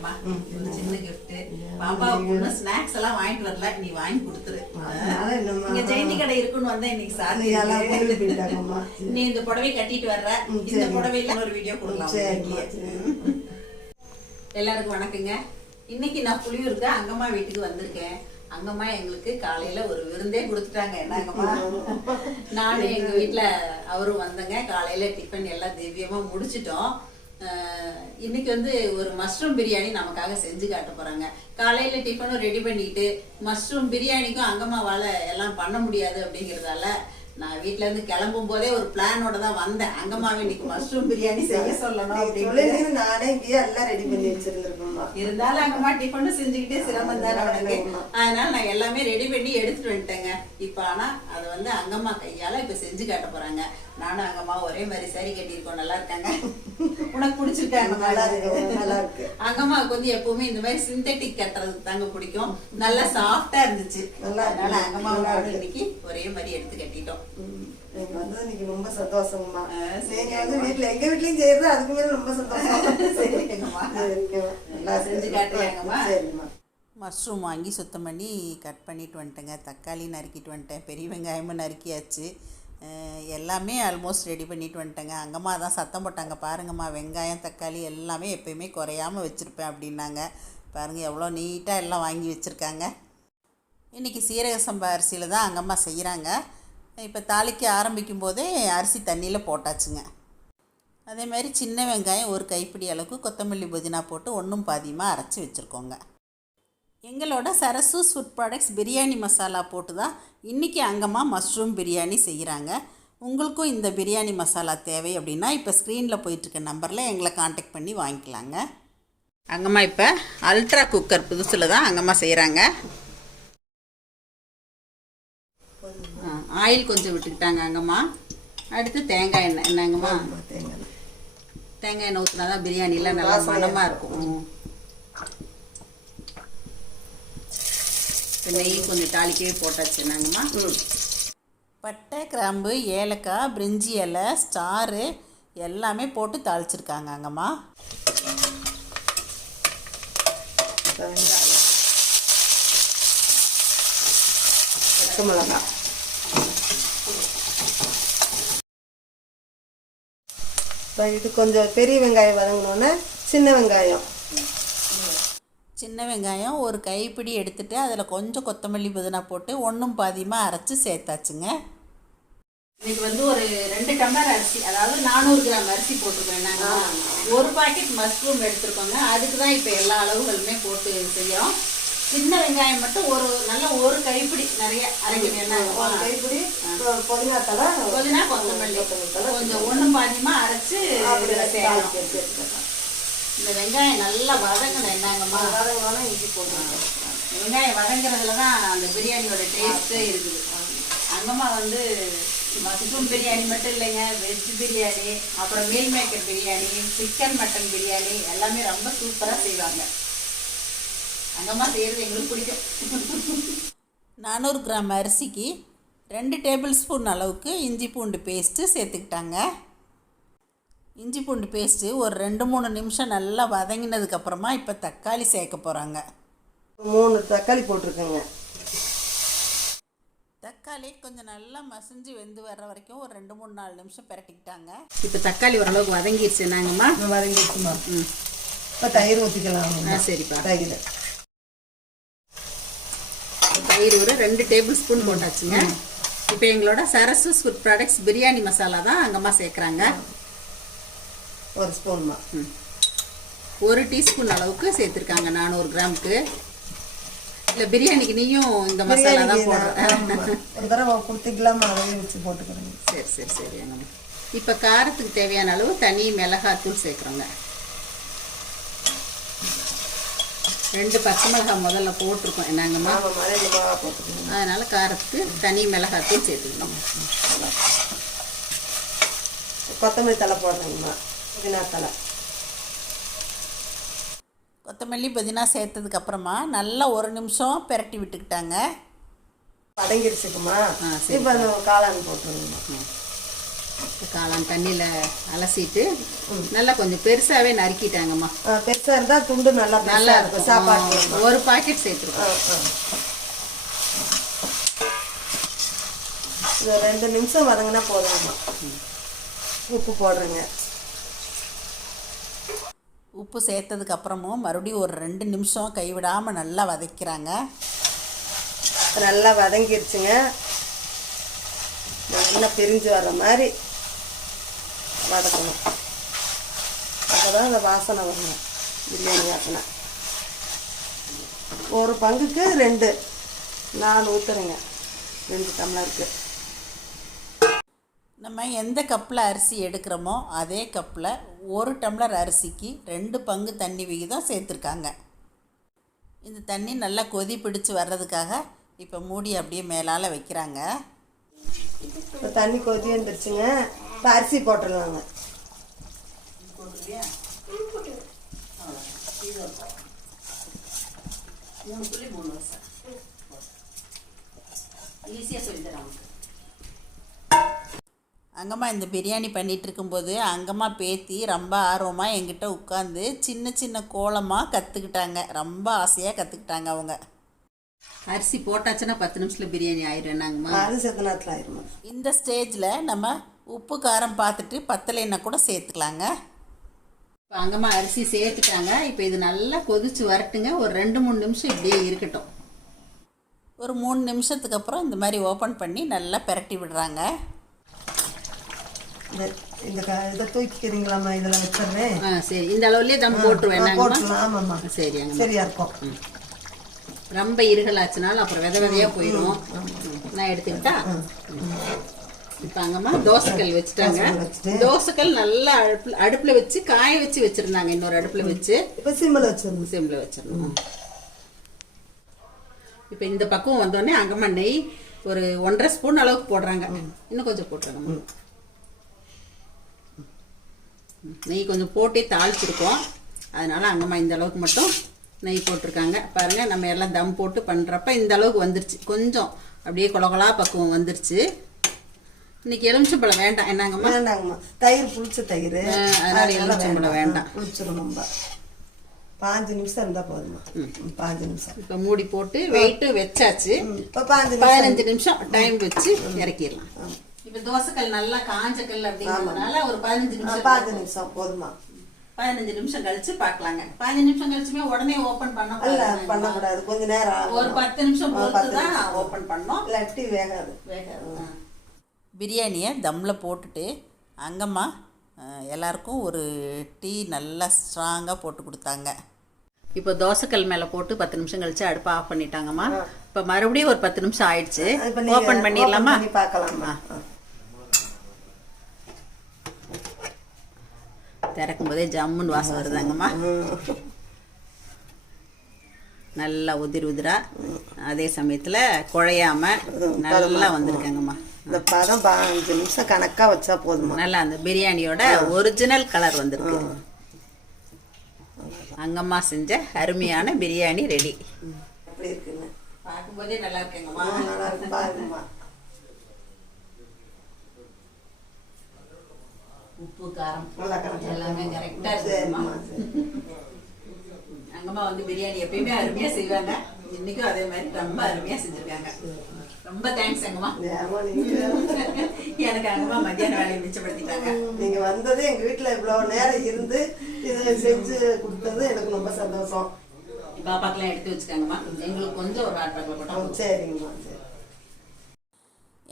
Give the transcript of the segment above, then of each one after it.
வச்சுக்கோங்கம்மா. ஒரு சின்ன gift. பாப்பாவுக்கு இன்னும் ஸ்நாக்ஸ் எல்லாம் வாங்கிட்டு வரல, நீ வாங்கி கொடுத்துரு. இங்க ஜெயந்தி கடை இருக்குன்னு வந்தா இன்னைக்கு சாப்பிட்டாங்கம்மா. நீ இந்த புடவை கட்டிட்டு வர்ற, இந்த புடவையில ஒரு வீடியோ கொடுக்கலாம். எல்லாருக்கும் வணக்கங்க. இன்னைக்கு நான் புலியூருக்கு அங்கம்மா வீட்டுக்கு வந்திருக்கேன். அங்கம்மா எங்களுக்கு காலையில ஒரு விருந்தே கொடுத்துட்டாங்க. என்ன அங்கம்மா, நானும் எங்க வீட்டுல அவரும் வந்தங்க. காலையில டிஃபன் எல்லாம் திவ்யமா முடிச்சிட்டோம். இன்னைக்கு வந்து ஒரு மஷ்ரூம் பிரியாணி நமக்காக செஞ்சு காட்ட போறாங்க. காலையில டிஃபனும் ரெடி பண்ணிட்டு மஷ்ரூம் பிரியாணிக்கும் அங்கம்மாவால எல்லாம் பண்ண முடியாது அப்படிங்கறதால நான் வீட்டுல இருந்து கிளம்பும் போதே ஒரு பிளானோட தான் வந்தேன். அங்கம்மாவை இன்னைக்கு மஷ்ரூம் பிரியாணி செய்ய சொல்லணும் அப்படின்னு நானே எல்லாம் ரெடி பண்ணி வச்சிருந்திருக்கோம். இருந்தாலும் அங்கம்மா டிஃபனும் செஞ்சுக்கிட்டே சிரமம் தானே அவனுக்கு. அதனால நான் எல்லாமே ரெடி பண்ணி எடுத்துட்டு வந்துட்டேங்க. இப்ப ஆனா அதை வந்து அங்கம்மா கையால இப்ப செஞ்சு காட்ட போறாங்க. நானும் அங்கம்மா ஒரே மாதிரி சரி கட்டியிருக்கோம். நல்லா இருக்காங்க? உனக்கு பிடிச்சிருக்காங்க? நல்லா இருக்கு, நல்லா இருக்கு. அங்கம்மாவுக்கு வந்து எப்பவுமே இந்த மாதிரி சிந்தட்டிக் கட்டுறது தாங்க பிடிக்கும். நல்லா சாஃப்டா இருந்துச்சு. அதனால அங்கம்மாவோட இன்னைக்கு ஒரே மாதிரி எடுத்து கட்டிட்டோம். இன்னைக்கு ரொம்ப சந்தோஷமா. நீங்க வந்து வீட்டுல எங்க வீட்லயும் செய்யறது அதுக்கு மேல ரொம்ப சந்தோஷம். செஞ்சு காட்டுறாங்கம்மா. மஷ்ரூம் வாங்கி சுத்தம் பண்ணி கட் பண்ணிட்டு வந்துட்டேங்க. தக்காளி நறுக்கிட்டு வந்துட்டேன். பெரிய வெங்காயமும் நறுக்கியாச்சு. எல்லாமே ஆல்மோஸ்ட் ரெடி பண்ணிட்டு வந்துட்டேங்க. அங்கம்மா தான் சத்தம் போட்டாங்க, பாருங்கம்மா வெங்காயம் தக்காளி எல்லாமே எப்பயுமே குறையாமல் வச்சுருப்பேன் அப்படின்னாங்க. பாருங்கள் எவ்வளோ நீட்டாக எல்லாம் வாங்கி வச்சுருக்காங்க. இன்றைக்கி சீரக சம்பா அரிசியில் தான் அங்கம்மா செய்கிறாங்க. இப்போ தாளிக்க ஆரம்பிக்கும் போதே அரிசி தண்ணியில் போட்டாச்சுங்க. அதேமாதிரி சின்ன வெங்காயம் ஒரு கைப்பிடி அளவுக்கு, கொத்தமல்லி புதினா போட்டு ஒன்றும் பாதியமாக அரைச்சி வச்சுருக்கோங்க. எங்களோட சரசூஸ் ஃபுட் ப்ராடக்ட்ஸ் பிரியாணி மசாலா போட்டு தான் இன்றைக்கி அங்கம்மா மஷ்ரூம் பிரியாணி செய்கிறாங்க. உங்களுக்கும் இந்த பிரியாணி மசாலா தேவை அப்படின்னா இப்போ ஸ்க்ரீனில் போயிட்டுருக்க நம்பரில் எங்களை காண்டாக்ட் பண்ணி வாங்கிக்கலாங்க. அங்கம்மா இப்போ அல்ட்ரா குக்கர் புதுசில் தான் அங்கம்மா செய்கிறாங்க. ஆயில் கொஞ்சம் விட்டுக்கிட்டாங்க அங்கம்மா. அடுத்து தேங்காய் எண்ணெய். என்னங்கம்மா, தேங்காய் எண்ணெய் ஊற்றினா தான் பிரியாணியில் நல்லா மணமாக இருக்கும். நெய் கொஞ்சம் தாளிக்கவே போட்டாச்சு நாங்கம்மா. பட்டை கிராம்பு ஏலக்காய் பிரிஞ்சி இலை ஸ்டாரு எல்லாமே போட்டு தாளிச்சிருக்காங்க அங்கம்மா. பச்சை மிளகாய், இது கொஞ்சம் பெரிய வெங்காயம் வதங்கினோன்னே சின்ன வெங்காயம் ஒரு கைப்பிடி எடுத்துகிட்டு அதில் கொஞ்சம் கொத்தமல்லி புதினா போட்டு ஒன்றும் பாதியமாக அரைச்சி சேர்த்தாச்சுங்க. இன்னைக்கு வந்து ஒரு 2 டம்ளர் அரிசி, அதாவது 400 கிராம் அரிசி போட்டிருக்கோம். நாங்கள் ஒரு பாக்கெட் மஷ்ரூம் எடுத்துருக்கோங்க. அதுக்கு தான் இப்போ எல்லா அளவுகளுமே போட்டு செய்கிறோம். சின்ன வெங்காயம் மட்டும் ஒரு கைப்பிடி நிறைய அரைக்கணும். கைப்பிடி புதினா தலை, புதினா கொத்தமல்லி கொஞ்சம் ஒன்றும் பாதியமாக அரைச்சி சேர்க்கணும். இந்த வெங்காயம் நல்லா வதங்கணும். என்னங்கம்மா, வதங்கினா இஞ்சி போடணும். வெங்காயம் வதங்குறதுல தான் அந்த பிரியாணியோட டேஸ்ட்டே இருக்குது. அங்கம்மா வந்து மஷ்ரூம் பிரியாணி மட்டும் இல்லைங்க, வெஜ் பிரியாணி, அப்புறம் meal maker biryani, chicken mutton biryani எல்லாமே ரொம்ப சூப்பராக செய்வாங்க. அங்கம்மா செய்கிறது எங்களுக்கு பிடிக்கும். 400 கிராம் அரிசிக்கு 2 டேபிள் ஸ்பூன் அளவுக்கு இஞ்சி பூண்டு பேஸ்ட்டு சேர்த்துக்கிட்டாங்க. இஞ்சி பூண்டு பேஸ்ட்டு ஒரு 2-3 நிமிஷம் நல்லா வதங்கினதுக்கப்புறமா இப்போ தக்காளி சேர்க்க போகிறாங்க. 3 தக்காளி போட்டிருக்கேங்க. தக்காளி கொஞ்சம் நல்லா மசிஞ்சு வெந்து வர்ற வரைக்கும் ஒரு 2-3-4 நிமிஷம் பிரட்டிக்கிட்டாங்க. இப்போ தக்காளி ஓரளவுக்கு வதங்கிடுச்சு. நாங்கம்மா வதங்கிடுச்சுமா. இப்போ தயிர் ஊற்றிக்கலாம். சரிப்பா. தயிர் ஒரு 2 டேபிள் ஸ்பூன் போட்டாச்சுங்க. இப்போ எங்களோட சரசூஸ் ஃபுட் ப்ராடக்ட்ஸ் பிரியாணி மசாலா தான் அங்கம்மா சேர்க்குறாங்க. 1 ஸ்பூன்மா. 1 டீஸ்பூன் அளவுக்கு சேர்த்துருக்காங்க 400 கிராமுக்கு. இல்லை பிரியாணிக்கு நீயும் இந்த மசாலா தான் போடுறேன். ஒரு தடவை கொடுத்துக்கலாமா, அதையும் வச்சு போட்டுக்கிறேங்க. சரி அங்கம்மா. இப்போ காரத்துக்கு தேவையான அளவு தனி மிளகாத்தூள் சேர்க்குறோங்க. 2 பச்சை மிளகாய் முதல்ல போட்டிருக்கோம். என்னங்கம்மா, அதனால காரத்துக்கு தனி மிளகாத்தூள் சேர்த்துக்கணும். கொத்தமல்லி தலை போடுறேங்கம்மா, புதினா தலை. கொத்தமல்லி புதினா சேர்த்ததுக்கப்புறமா நல்லா 1 நிமிஷம் பிரட்டி விட்டுக்கிட்டாங்க. அடங்கிடுச்சுக்குமா. இப்போ காளான் போட்டுருங்கம்மா. காளான் தண்ணியில் அலசிட்டு நல்லா கொஞ்சம் பெருசாகவே நறுக்கிட்டாங்கம்மா. பெருசாக இருந்தால் துண்டு நல்லா இருக்கும். சாப்பாடு ஒரு பாக்கெட் சேர்த்துருக்கோம். இது 2 நிமிஷம் வதங்கினா போதுங்கம்மா. உப்பு போடுறேங்க. உப்பு சேர்த்ததுக்கப்புறமும் மறுபடியும் ஒரு 2 நிமிஷம் கைவிடாமல் நல்லா வதக்கிறாங்க. நல்லா வதங்கிருச்சுங்க. நல்லா பிரிஞ்சு வர்ற மாதிரி வதக்கணும். அப்போ தான் அந்த வாசனை வரணும். பிரியாணி வாசனை. ஒரு பங்குக்கு 2 4 ஊற்றுறேங்க. 2 டம்ளருக்கு. நம்ம எந்த கப்பில் அரிசி எடுக்கிறோமோ அதே கப்பில் 1 டம்ளர் அரிசிக்கு 2 பங்கு தண்ணி விகிதம் சேர்த்துருக்காங்க. இந்த தண்ணி நல்லா கொதி பிடிச்சி வர்றதுக்காக இப்போ மூடி அப்படியே மேலால் வைக்கிறாங்க. இப்போ தண்ணி கொதி வந்துருச்சுங்க. இப்போ அரிசி போட்டுடலாங்க. ஈஸியாக சொல்லித்தராங்க. அங்கம்மா இந்த பிரியாணி பண்ணிகிட்டு இருக்கும்போது அங்கம்மா பேத்தி ரொம்ப ஆர்வமாக என்கிட்ட உட்காந்து சின்ன சின்ன கோலமாக கற்றுக்கிட்டாங்க. ரொம்ப ஆசையாக கற்றுக்கிட்டாங்க அவங்க. அரிசி போட்டாச்சுன்னா 10 நிமிஷத்தில் பிரியாணி ஆயிடுனாங்கம்மா. அது செத்த நேரத்தில் ஆயிடுமா. இந்த ஸ்டேஜில் நம்ம உப்பு காரம் பார்த்துட்டு பத்தலைன்னா கூட சேர்த்துக்கலாங்க. இப்போ அங்கம்மா அரிசி சேர்த்துட்டாங்க. இப்போ இது நல்லா கொதிச்சு வரட்டுங்க. ஒரு 2-3 நிமிஷம் இப்படியே இருக்கட்டும். ஒரு 3 நிமிஷத்துக்கு அப்புறம் இந்த மாதிரி ஓப்பன் பண்ணி நல்லா பிரட்டி விடுறாங்க. இந்த இதை தூக்கிக்கிறீங்களாம்மா? இதில் வச்சிடுறேன். சரி, இந்த அளவுலேயே தம் போட்டுருவேன். ஆமாம்மா. சரி, சரியா இருக்கும். ரொம்ப இருகலாச்சுனாலும் அப்புறம் வித விதையாக போயிடும். நான் எடுத்துக்கிட்டா. இப்போ அங்கம்மா தோசைக்கல் வச்சுட்டாங்க. தோசைக்கல் நல்லா அடுப்பில் வச்சு காய வச்சு வச்சுருந்தாங்க. இன்னொரு அடுப்பில் வச்சு இப்போ சிம்மில் வச்சிடணும். இப்போ இந்த பக்கம் வந்தோடனே அங்கம்மா நெய் ஒரு 1.5 ஸ்பூன் அளவுக்கு போடுறாங்க. இன்னும் கொஞ்சம் போட்டுருங்கம்மா. நெய் கொஞ்சம் போட்டே தாளிச்சிருக்கோம். அதனால அங்கம்மா இந்த அளவுக்கு மட்டும் நெய் போட்டிருக்காங்க. பாருங்கள், நம்ம எல்லாம் தம் போட்டு பண்ணுறப்ப இந்த அளவுக்கு வந்துருச்சு. கொஞ்சம் அப்படியே கொலகொலா பக்குவம் வந்துருச்சு. இன்னைக்கு எலுமிச்சம்பழம் வேண்டாம். என்னங்கம்மா? வேண்டாங்கம்மா. தயிர் புளிச்ச தயிர். அதனால எலுமிச்சம்பழம் வேண்டாம். புளிச்சிடும். ரொம்ப 5 நிமிஷம் இருந்தால் போதுமா. 5 நிமிஷம். இப்போ மூடி போட்டு வெயிட்டு வச்சாச்சு. இப்போ 15 நிமிஷம் டைம் வச்சு இறக்கிடலாம். இப்போ தோசைக்கல் நல்லா காஞ்ச கல் அப்படிங்கிறதுனால ஒரு 15 நிமிஷம் போதுமா. 15 நிமிஷம் கழிச்சு பார்க்கலாங்க. 15 நிமிஷம் கழிச்சுமே உடனே ஓப்பன் பண்ணக்கூடாது. கொஞ்ச நேரம் ஒரு 10 நிமிஷம் பொறுத்து தான் ஓப்பன் பண்ணோம். இல்லாட்டி வேகாது. பிரியாணியை தம்மில் போட்டுட்டு அங்கம்மா எல்லாருக்கும் ஒரு டீ நல்லா ஸ்ட்ராங்காக போட்டு கொடுத்தாங்க. இப்போ தோசைக்கல் மேலே போட்டு 10 நிமிஷம் கழிச்சு அடுப்பை ஆஃப் பண்ணிட்டாங்கம்மா. இப்போ மறுபடியும் ஒரு 10 நிமிஷம் ஆயிடுச்சு. ஓப்பன் பண்ணிடலாமா? பார்க்கலாமா. திறக்கும் போதே ஜம்முன்னு வாசம் வருதாங்கம்மா. நல்லா உதிரா அதே சமயத்தில் குழையாம நல்லா வந்திருக்காங்கம்மா. இந்த பதம் 15 நிமிஷம் கணக்காக வச்சா போதுமா. நல்லா அந்த பிரியாணியோட ஒரிஜினல் கலர் வந்திருக்கு. அங்கம்மா செஞ்ச அருமையான பிரியாணி ரெடி. எப்படி இருக்குங்க? பார்க்கும்போதே நல்லா இருக்குங்கம்மா. நல்லா இருக்கு பாருங்கம்மா. உப்பு காரம் எல்லாமே கரெக்டாக இருக்குமா. அங்கம்மா வந்து பிரியாணி எப்பயுமே அருமையாக செய்வாங்க. இன்னைக்கும் அதே மாதிரி ரொம்ப அருமையாக செஞ்சுருக்காங்க. ரொம்ப தேங்க்ஸ் அங்கம்மா. எனக்கு அங்கம்மா மத்தியான வேலையை மிச்சப்படுத்திட்டாங்க. நீங்கள் வந்தது எங்கள் வீட்டில் இவ்வளோ நேரம் இருந்து இதை செஞ்சு கொடுத்தது எனக்கு ரொம்ப சந்தோஷம். பாப்பாக்கெல்லாம் எடுத்து வச்சுக்காங்கம்மா. எங்களுக்கு கொஞ்சம் ஒரு ஹாட் பேக்கில் போட்டோம். சரிங்கம்மா. சரி.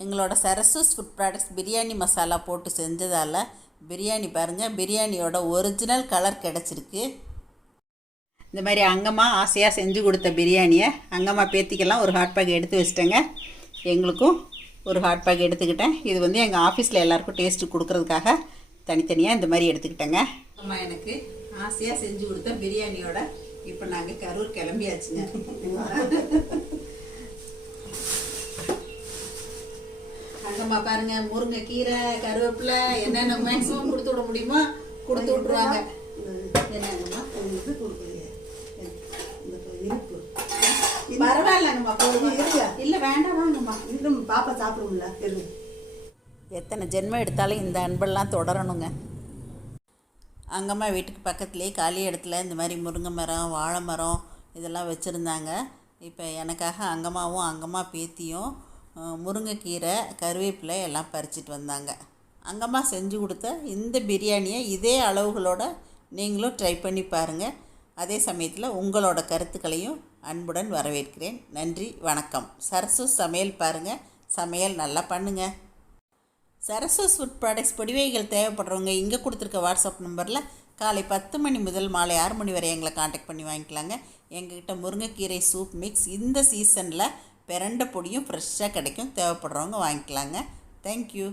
எங்களோட சரசூஸ் ஃபுட் ப்ராடக்ட்ஸ் பிரியாணி மசாலா போட்டு செஞ்சதால் பிரியாணி பாருங்கள், பிரியாணியோட ஒரிஜினல் கலர் கிடச்சிருக்கு. இந்த மாதிரி அங்கம்மா ஆசையாக செஞ்சு கொடுத்த பிரியாணியை அங்கம்மா பேத்திக்கெல்லாம் ஒரு ஹாட் பேக் எடுத்து வச்சுட்டேங்க. எங்களுக்கும் ஒரு ஹாட் பேக் எடுத்துக்கிட்டேன். இது வந்து எங்கள் ஆஃபீஸில் எல்லாேருக்கும் டேஸ்ட்டு கொடுக்குறதுக்காக தனித்தனியாக இந்த மாதிரி எடுத்துக்கிட்டேங்க. அம்மா எனக்கு ஆசையாக செஞ்சு கொடுத்த பிரியாணியோட இப்போ நாங்கள் கரூர் கிளம்பியாச்சுங்க. அங்கம்மா பாருங்க, முருங்கைக்கீரை, கருவேப்பிலை என்னென்ன மேக்ஸிமம் கொடுத்து விட முடியுமோ கொடுத்து விட்ருவாங்க. என்னங்கம்மா? பரவாயில்லங்கம்மா. இல்லை வேண்டாம் வாங்கம்மா. இன்னும் பாப்பா சாப்பிடும்ல. எத்தனை ஜென்மம் எடுத்தாலும் இந்த அன்பெல்லாம் தொடரணுங்க. அங்கம்மா வீட்டுக்கு பக்கத்துலேயே காலி இடத்துல இந்த மாதிரி முருங்கை மரம், வாழை மரம் இதெல்லாம் வச்சுருந்தாங்க. இப்போ எனக்காக அங்கம்மா பேத்தியும் முருங்கைக்கீரை, கருவேப்பிலை எல்லாம் பறிச்சிட்டு வந்தாங்க. அங்கம்மா செஞ்சு கொடுத்த இந்த பிரியாணியை இதே அளவுகளோடு நீங்களும் ட்ரை பண்ணி பாருங்கள். அதே சமயத்தில் உங்களோட கருத்துக்களையும் அன்புடன் வரவேற்கிறேன். நன்றி, வணக்கம். சரசு சமையல் பாருங்கள், சமையல் நல்லா பண்ணுங்கள். சரஸ்வஸ் ஃபுட் ப்ராடக்ட்ஸ் பொடிவைகள் தேவைப்படுறவங்க இங்கே கொடுத்துருக்க வாட்ஸ்அப் நம்பரில் காலை 10 மணி முதல் மாலை 6 மணி வரை எங்களை காண்டாக்ட் பண்ணி வாங்கிக்கலாங்க. எங்ககிட்ட முருங்கைக்கீரை சூப் மிக்ஸ் இந்த சீசனில் பிரண்ட பொடியும் ஃப்ரெஷ்ஷாக கிடைக்கும். தேவைப்படுறவங்க வாங்கிக்கலாங்க. தேங்க்யூ.